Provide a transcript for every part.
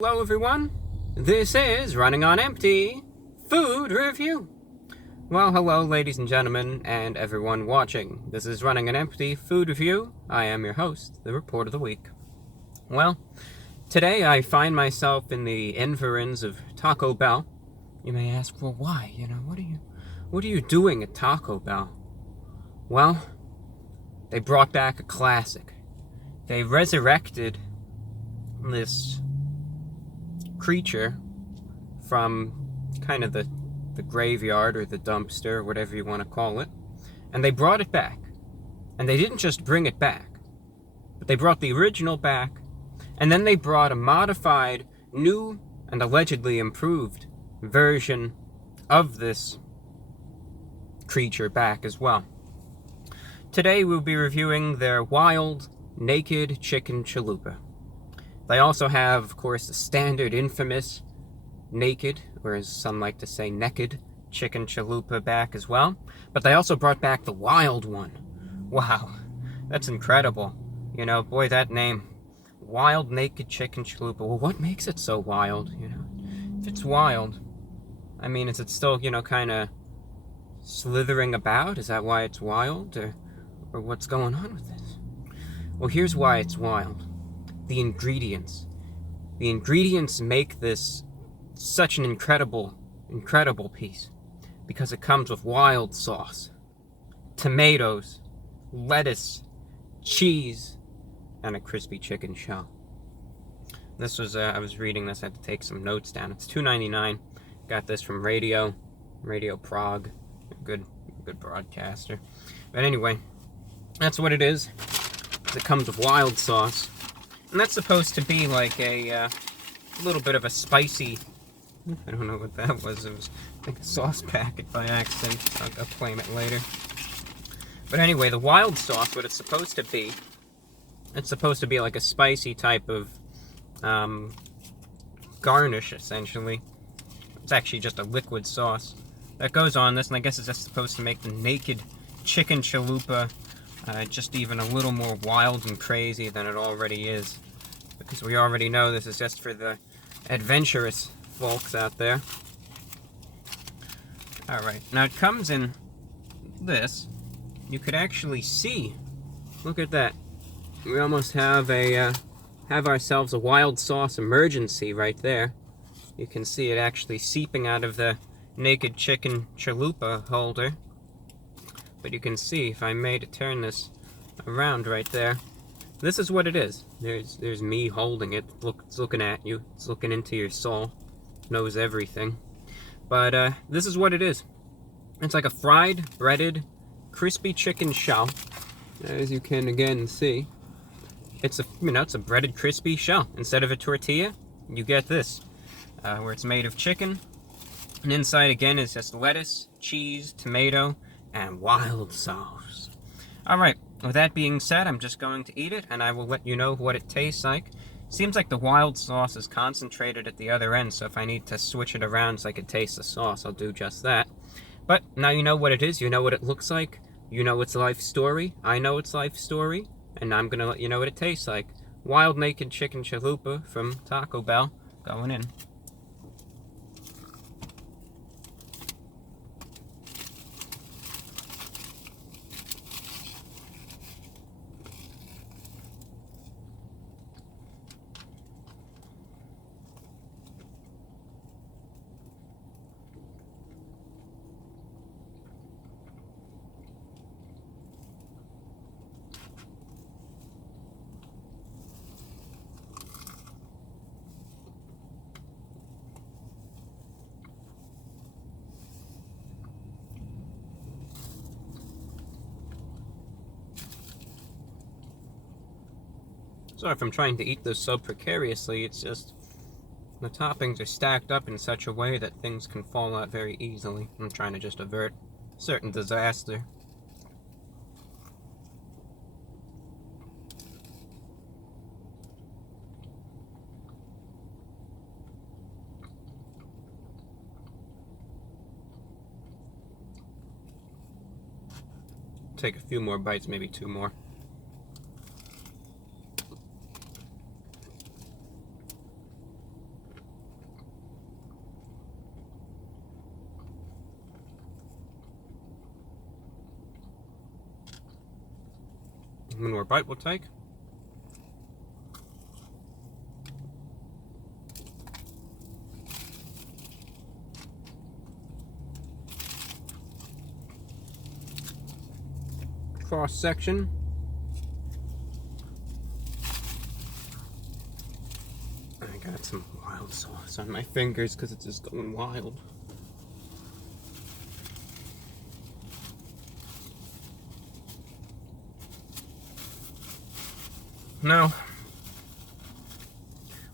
Hello everyone, this is Running on Empty Food Review. Well, hello ladies and gentlemen and everyone watching. This is Running on Empty Food Review. I am your host, the Report of the Week. Well, today I find myself in the environs of Taco Bell. You may ask, well why? What are you doing at Taco Bell? Well, they brought back a classic. They resurrected this creature from kind of the graveyard or the dumpster, or whatever you want to call it, and they brought it back. And they didn't just bring it back, but they brought the original back, and then they brought a modified, new, and allegedly improved version of this creature back as well. Today we'll be reviewing their Wild Naked Chicken Chalupa. They also have, of course, the standard infamous naked, or as some like to say, naked chicken chalupa back as well. But they also brought back the wild one. Wow, that's incredible. Boy, that name. Wild Naked Chicken Chalupa. Well, what makes it so wild, If it's wild, is it still, kind of slithering about? Is that why it's wild? Or what's going on with this? Well, here's why it's wild. The ingredients. The ingredients make this such an incredible piece. Because it comes with wild sauce, tomatoes, lettuce, cheese, and a crispy chicken shell. This was, I was reading this, I had to take some notes down. It's $2.99. Got this from Radio Prague. Good broadcaster. But anyway, that's what it is. It comes with wild sauce. And that's supposed to be like a little bit of a spicy, I don't know what that was. It was like a sauce packet by accident. I'll claim it later. But anyway, the wild sauce, what it's supposed to be like a spicy type of garnish, essentially. It's actually just a liquid sauce that goes on this, and I guess it's just supposed to make the naked chicken chalupa just even a little more wild and crazy than it already is. Because we already know this is just for the adventurous folks out there. Alright, now it comes in this. You could actually see, look at that. We almost have ourselves a wild sauce emergency right there. You can see it actually seeping out of the naked chicken chalupa holder. But you can see, if I may to turn this around right there, this is what it is. There's me holding it. It's looking at you. It's looking into your soul. Knows everything. But this is what it is. It's like a fried, breaded, crispy chicken shell. As you can again see, it's a breaded, crispy shell. Instead of a tortilla, you get this, where it's made of chicken, and inside again is just lettuce, cheese, tomato, and wild sauce. Alright, with that being said, I'm just going to eat it, and I will let you know what it tastes like. Seems like the wild sauce is concentrated at the other end, so if I need to switch it around so I can taste the sauce, I'll do just that. But now you know what it is, you know what it looks like, you know its life story, I know its life story, and I'm going to let you know what it tastes like. Wild Naked Chicken Chalupa from Taco Bell, going in. Sorry if I'm trying to eat this so precariously, it's just the toppings are stacked up in such a way that things can fall out very easily. I'm trying to just avert certain disaster. Take a few more bites, maybe 2 more. One more bite we'll take. Cross section. I got some wild sauce on my fingers because it's just going wild. Now,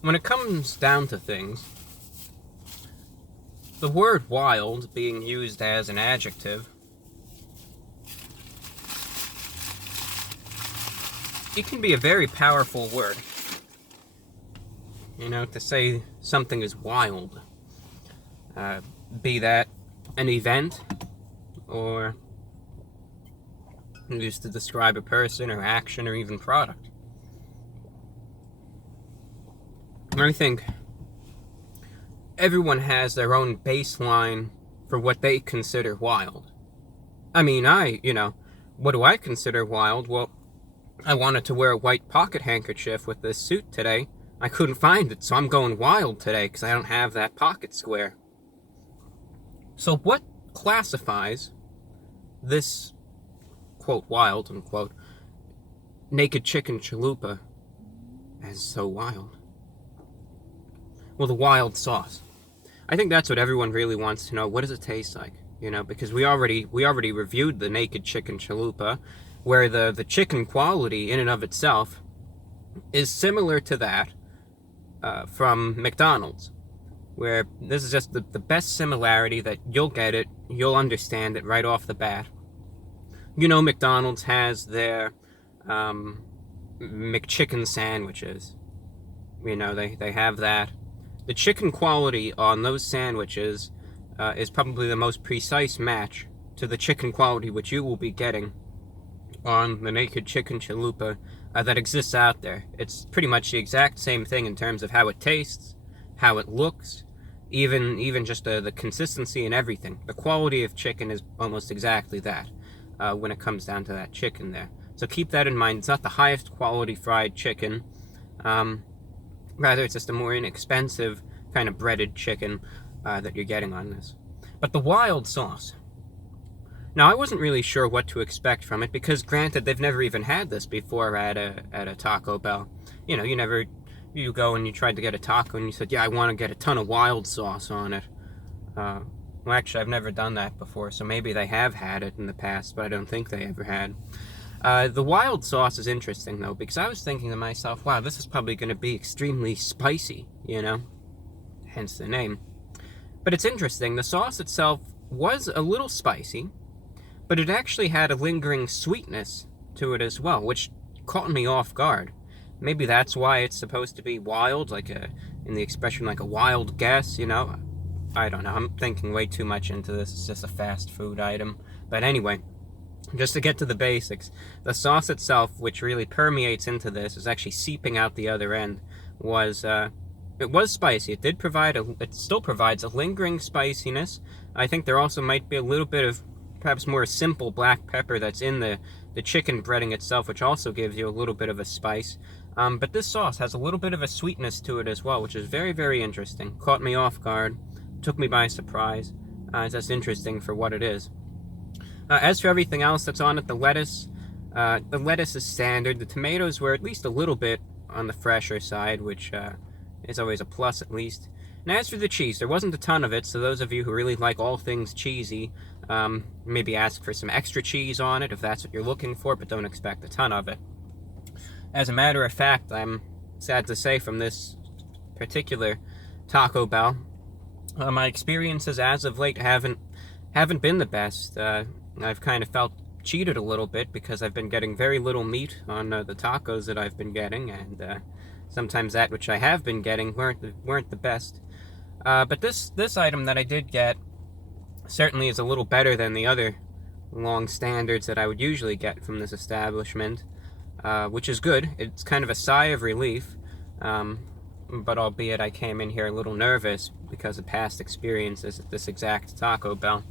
when it comes down to things, the word wild being used as an adjective, it can be a very powerful word. You know, to say something is wild. Be that an event, or used to describe a person or action or even product. I think everyone has their own baseline for what they consider wild. I mean, what do I consider wild? Well, I wanted to wear a white pocket handkerchief with this suit today. I couldn't find it, so I'm going wild today because I don't have that pocket square. So what classifies this, quote, wild, unquote, naked chicken chalupa as so wild? Well, the wild sauce. I think that's what everyone really wants to know. What does it taste like? You know, because we already reviewed the naked chicken chalupa, where the chicken quality in and of itself is similar to that from McDonald's, where this is just the best similarity that you'll get it, you'll understand it right off the bat. You know, McDonald's has their McChicken sandwiches. You know, they have that. The chicken quality on those sandwiches is probably the most precise match to the chicken quality which you will be getting on the naked chicken chalupa that exists out there. It's pretty much the exact same thing in terms of how it tastes, how it looks, even just the consistency and everything. The quality of chicken is almost exactly that when it comes down to that chicken there. So keep that in mind. It's not the highest quality fried chicken. Rather, it's just a more inexpensive kind of breaded chicken that you're getting on this. But the wild sauce. Now, I wasn't really sure what to expect from it because, granted, they've never even had this before at a Taco Bell. You know, you go and you tried to get a taco and you said, yeah, I want to get a ton of wild sauce on it. Well, actually, I've never done that before, so maybe they have had it in the past, but I don't think they ever had. The wild sauce is interesting, though, because I was thinking to myself, wow, this is probably going to be extremely spicy, you know? Hence the name. But it's interesting. The sauce itself was a little spicy, but it actually had a lingering sweetness to it as well, which caught me off guard. Maybe that's why it's supposed to be wild, in the expression, like a wild guess, you know? I don't know. I'm thinking way too much into this. It's just a fast food item. But anyway, just to get to the basics, the sauce itself, which really permeates into this, is actually seeping out the other end, it was spicy. It still provides a lingering spiciness. I think there also might be a little bit of perhaps more simple black pepper that's in the chicken breading itself, which also gives you a little bit of a spice. But this sauce has a little bit of a sweetness to it as well, which is very, very interesting. Caught me off guard, took me by surprise. It's just interesting for what it is. As for everything else that's on it, the lettuce is standard. The tomatoes were at least a little bit on the fresher side, which is always a plus at least. And as for the cheese, there wasn't a ton of it, so those of you who really like all things cheesy, maybe ask for some extra cheese on it if that's what you're looking for, but don't expect a ton of it. As a matter of fact, I'm sad to say from this particular Taco Bell, my experiences as of late haven't been the best. I've kind of felt cheated a little bit because I've been getting very little meat on the tacos that I've been getting, and sometimes that which I have been getting weren't the best. But this item that I did get certainly is a little better than the other long standards that I would usually get from this establishment, which is good. It's kind of a sigh of relief, but albeit I came in here a little nervous because of past experiences at this exact Taco Bell.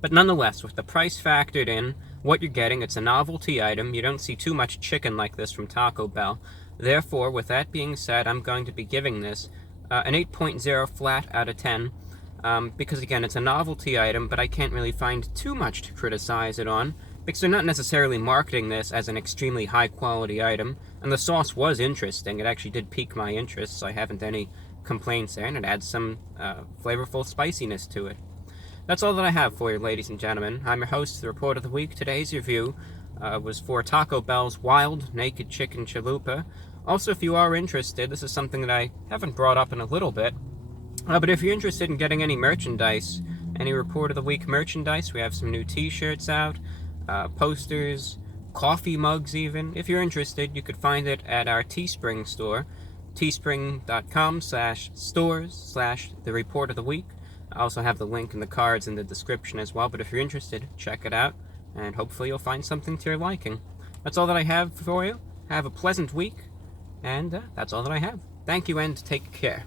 But nonetheless, with the price factored in, what you're getting. It's a novelty item. You don't see too much chicken like this from Taco Bell. Therefore, with that being said, I'm going to be giving this an 8.0 flat out of 10. Because again, it's a novelty item, but I can't really find too much to criticize it on, because they're not necessarily marketing this as an extremely high-quality item, and the sauce was interesting. It actually did pique my interest, so I haven't any complaints there, and it adds some flavorful spiciness to it. That's all that I have for you, ladies and gentlemen. I'm your host, the Report of the Week. Today's review was for Taco Bell's Wild Naked Chicken Chalupa. Also, if you are interested, this is something that I haven't brought up in a little bit, but if you're interested in getting any merchandise, any Report of the Week merchandise, we have some new t-shirts out, posters, coffee mugs even. If you're interested, you could find it at our Teespring store, teespring.com/stores/the Report of the Week. I also have the link in the cards in the description as well, but if you're interested, check it out, and hopefully you'll find something to your liking. That's all that I have for you. Have a pleasant week, and that's all that I have. Thank you, and take care.